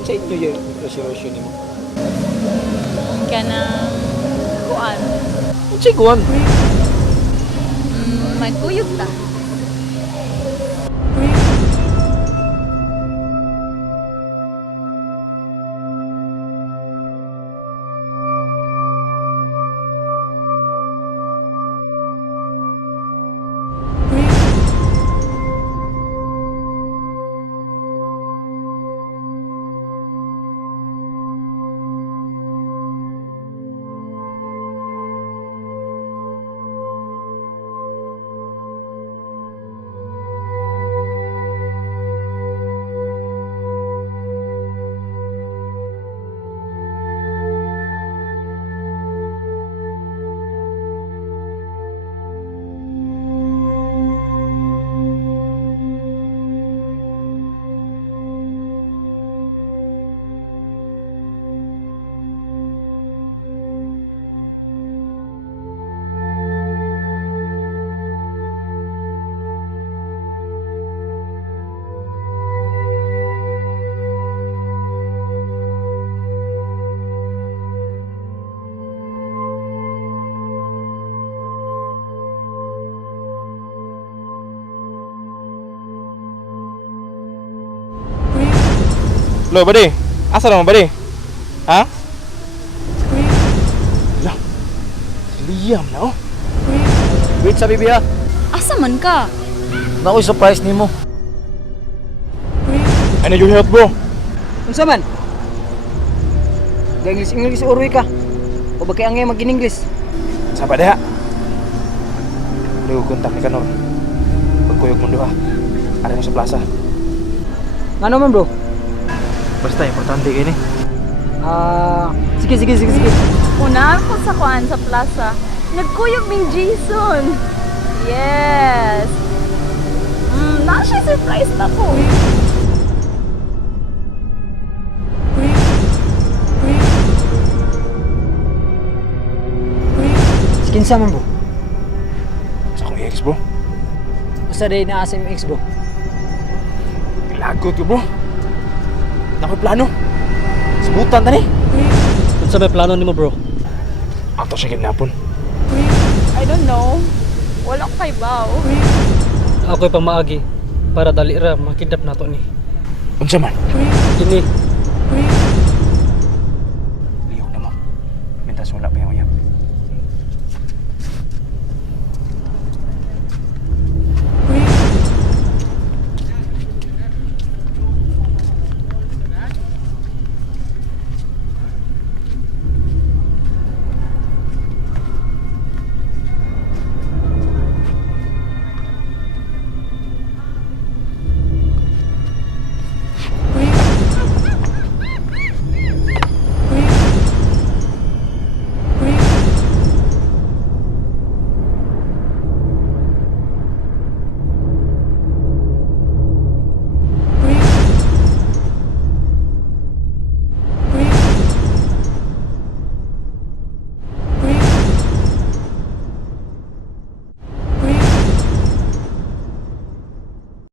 Sa inyo yung resolution mo. Kanang kuan. Unsay kuwan? Magkuyog ta. Lo, buddy. Asa naman, buddy? Ha? Lah. Liam na, oh. Wait sa bibi ha. Asa man ka? Nakoy surprise nimo. I need your help, bro. Unsa man? English uroy ka. O ba kay angay mag-English? Sabar deh, ha? Lu kontak ni Kanor. Pagkuyog mo doha. Ada yang sa plaza. Ngano man bro? Basta, importante kayo ni. Sige. Una ko sa kuan sa plaza. Nagkuyog ning Jason. Yes. Na siya surprise na ko. Kinsa man bro? Sa akong ex, bro. Usa day na asa imong ex bro? Lagot ko, bro. Nakoy plano. Sabutan ta ni. Unsa may plano nimo bro? Ato siya kidnapon. I don't know. Wala ko kay baw. Ako'y pamaagi para dali ra makidnap nato ni. Unsa man? Kini